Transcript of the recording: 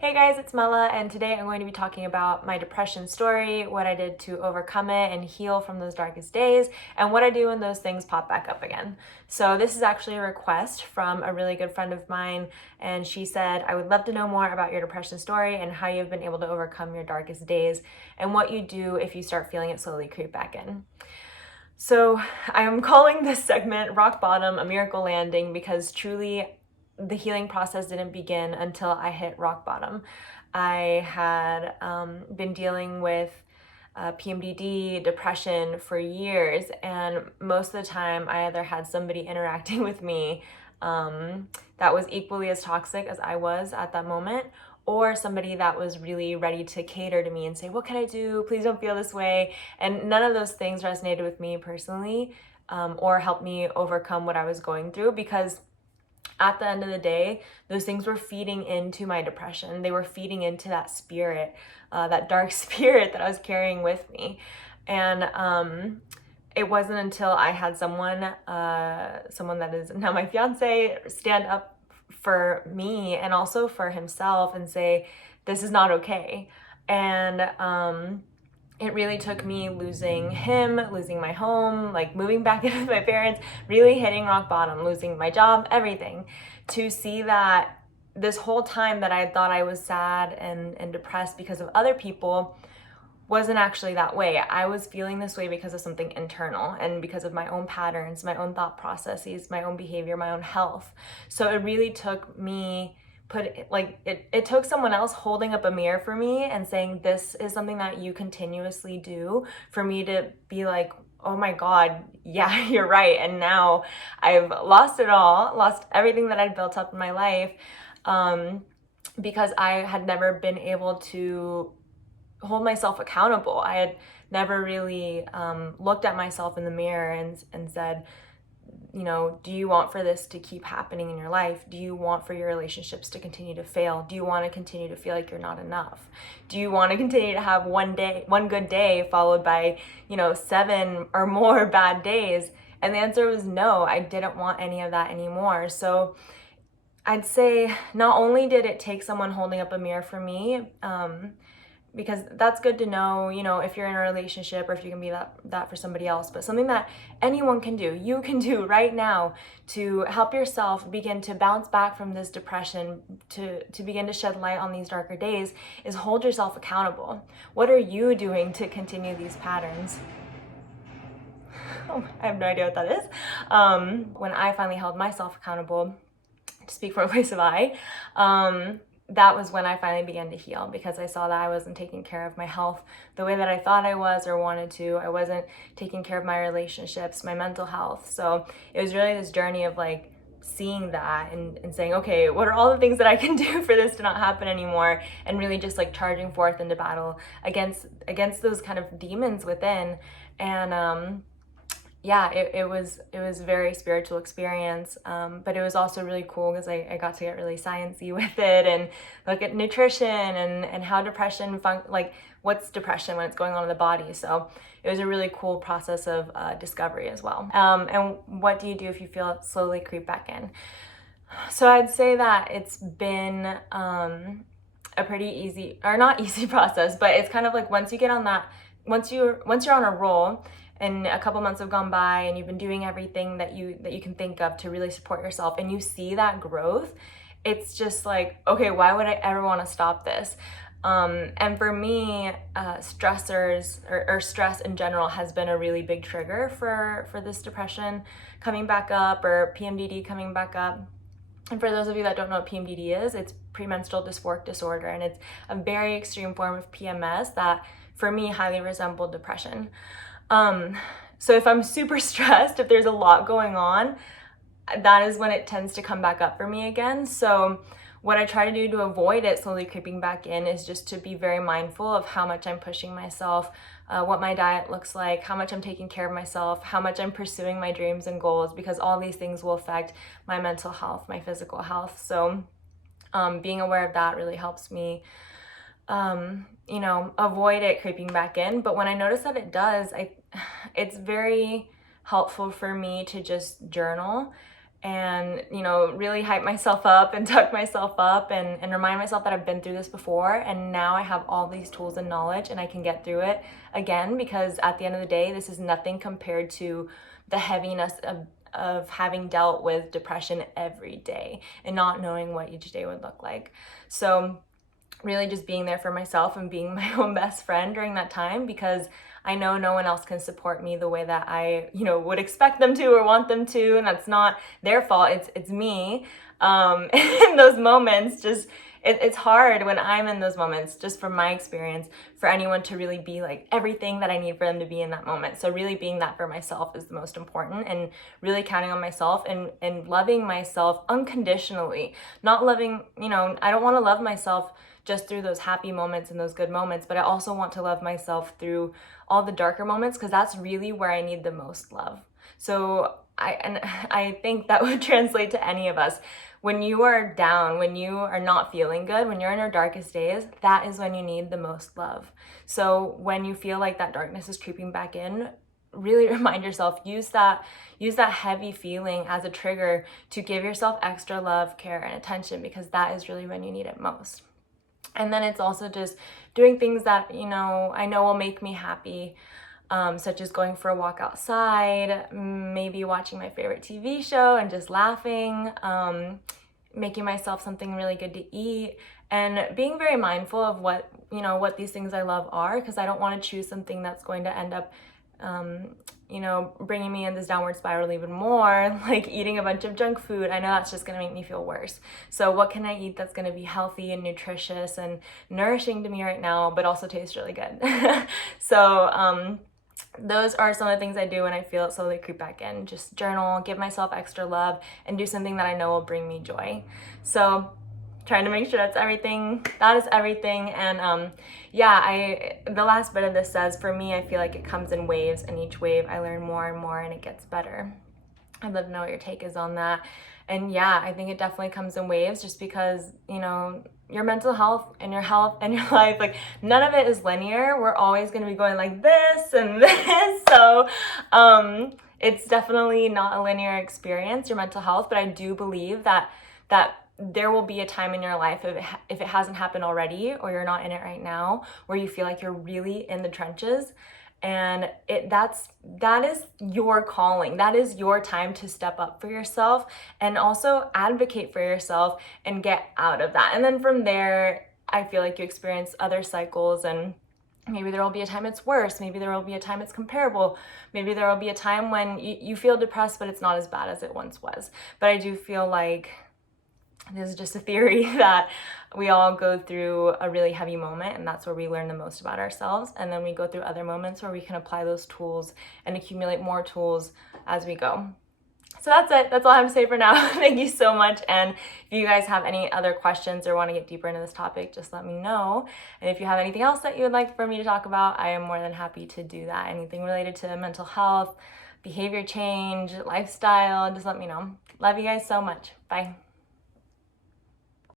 Hey guys, it's Mela, and today I'm going to be talking about my depression story, what I did to overcome it and heal from those darkest days, and what I do when those things pop back up again. So this is actually a request from a really good friend of mine, and she said, I would love to know more about your depression story and how you've been able to overcome your darkest days and what you do if you start feeling it slowly creep back in. So I'm calling this segment Rock Bottom, a Miracle Landing, because truly the healing process didn't begin until I hit rock bottom. I had been dealing with PMDD, depression for years, and most of the time I either had somebody interacting with me that was equally as toxic as I was at that moment, or somebody that was really ready to cater to me and say, what can I do? Please don't feel this way. And none of those things resonated with me personally, or helped me overcome what I was going through, because at the end of the day, those things were feeding into my depression. They were feeding into that spirit, that dark spirit that I was carrying with me. And it wasn't until I had someone that is now my fiance, stand up for me and also for himself and say, this is not okay. And it really took me losing him, losing my home, like moving back in with my parents, really hitting rock bottom, losing my job, everything, to see that this whole time that I thought I was sad and depressed because of other people wasn't actually that way. I was feeling this way because of something internal and because of my own patterns, my own thought processes, my own behavior, my own health. So it really took me it took someone else holding up a mirror for me and saying, this is something that you continuously do, for me to be like, oh my God, yeah, you're right. And now I've lost it all, lost everything that I'd built up in my life, because I had never been able to hold myself accountable. I had never really looked at myself in the mirror and said, you know, do you want for this to keep happening in your life? Do you want for your relationships to continue to fail? Do you want to continue to feel like you're not enough? Do you want to continue to have one good day followed by, 7 or more bad days? And the answer was no, I didn't want any of that anymore. So I'd say not only did it take someone holding up a mirror for me, because that's good to know, if you're in a relationship or if you can be that for somebody else, but something that anyone can do, you can do right now to help yourself begin to bounce back from this depression, to begin to shed light on these darker days, is hold yourself accountable. What are you doing to continue these patterns? Oh, I have no idea what that is. When I finally held myself accountable, to speak from a place of that was when I finally began to heal, because I saw that I wasn't taking care of my health the way that I thought I was or wanted to. I wasn't taking care of my relationships, my mental health. So it was really this journey of like seeing that and saying, okay, what are all the things that I can do for this to not happen anymore? And really just like charging forth into battle against those kind of demons within. And yeah, it was a very spiritual experience, but it was also really cool because I got to get really sciencey with it and look at nutrition and how depression, what's depression when it's going on in the body. So it was a really cool process of discovery as well. And what do you do if you feel it slowly creep back in? So I'd say that it's been a pretty easy, or not easy process, but it's kind of like once you're on a roll, and a couple months have gone by and you've been doing everything that you can think of to really support yourself, and you see that growth, it's just like, okay, why would I ever want to stop this? And for me, stressors or stress in general has been a really big trigger for this depression coming back up, or PMDD coming back up. And for those of you that don't know what PMDD is, it's premenstrual dysphoric disorder, and it's a very extreme form of PMS that for me highly resembled depression. So if I'm super stressed, if there's a lot going on, that is when it tends to come back up for me again. So what I try to do to avoid it slowly creeping back in is just to be very mindful of how much I'm pushing myself, what my diet looks like, how much I'm taking care of myself, how much I'm pursuing my dreams and goals, because all these things will affect my mental health, my physical health. So being aware of that really helps me avoid it creeping back in. But when I notice that it does, it's very helpful for me to just journal and, you know, really hype myself up and tuck myself up and remind myself that I've been through this before, and now I have all these tools and knowledge and I can get through it again, because at the end of the day, this is nothing compared to the heaviness of having dealt with depression every day and not knowing what each day would look like. So really just being there for myself and being my own best friend during that time, because I know no one else can support me the way that I, you know, would expect them to or want them to, and that's not their fault. It's me. In those moments, just it's hard when I'm in those moments, just from my experience, for anyone to really be like everything that I need for them to be in that moment. So really being that for myself is the most important, and really counting on myself and loving myself unconditionally. Not loving, you know, I don't want to love myself just through those happy moments and those good moments, but I also want to love myself through all the darker moments, because that's really where I need the most love. So I think that would translate to any of us. When you are down, when you are not feeling good, when you're in your darkest days, that is when you need the most love. So when you feel like that darkness is creeping back in, really remind yourself, use that heavy feeling as a trigger to give yourself extra love, care, and attention, because that is really when you need it most. And then it's also just doing things that, you know, I know will make me happy, such as going for a walk outside, maybe watching my favorite TV show and just laughing, making myself something really good to eat, and being very mindful of what these things I love are, because I don't want to choose something that's going to end up bringing me in this downward spiral even more, like eating a bunch of junk food. I know that's just going to make me feel worse. So what can I eat that's going to be healthy and nutritious and nourishing to me right now, but also taste really good? So those are some of the things I do when I feel it slowly creep back in. Just journal, give myself extra love, and do something that I know will bring me joy. So trying to make sure that's everything. That is everything. And the last bit of this says, for me, I feel like it comes in waves, and each wave I learn more and more and it gets better. I'd love to know what your take is on that. And yeah, I think it definitely comes in waves, just because, you know, your mental health and your life, like none of it is linear. We're always going to be going like this and this. So it's definitely not a linear experience, your mental health, but I do believe that there will be a time in your life, if it hasn't happened already, or you're not in it right now, where you feel like you're really in the trenches, and that is your calling. That is your time to step up for yourself and also advocate for yourself and get out of that. And then from there, I feel like you experience other cycles, and maybe there will be a time it's worse. Maybe there will be a time it's comparable. Maybe there will be a time when you feel depressed, but it's not as bad as it once was. But I do feel like this is just a theory that we all go through a really heavy moment, and that's where we learn the most about ourselves. And then we go through other moments where we can apply those tools and accumulate more tools as we go. So that's it. That's all I have to say for now. Thank you so much. And if you guys have any other questions or want to get deeper into this topic, just let me know. And if you have anything else that you would like for me to talk about, I am more than happy to do that. Anything related to mental health, behavior change, lifestyle, just let me know. Love you guys so much. Bye.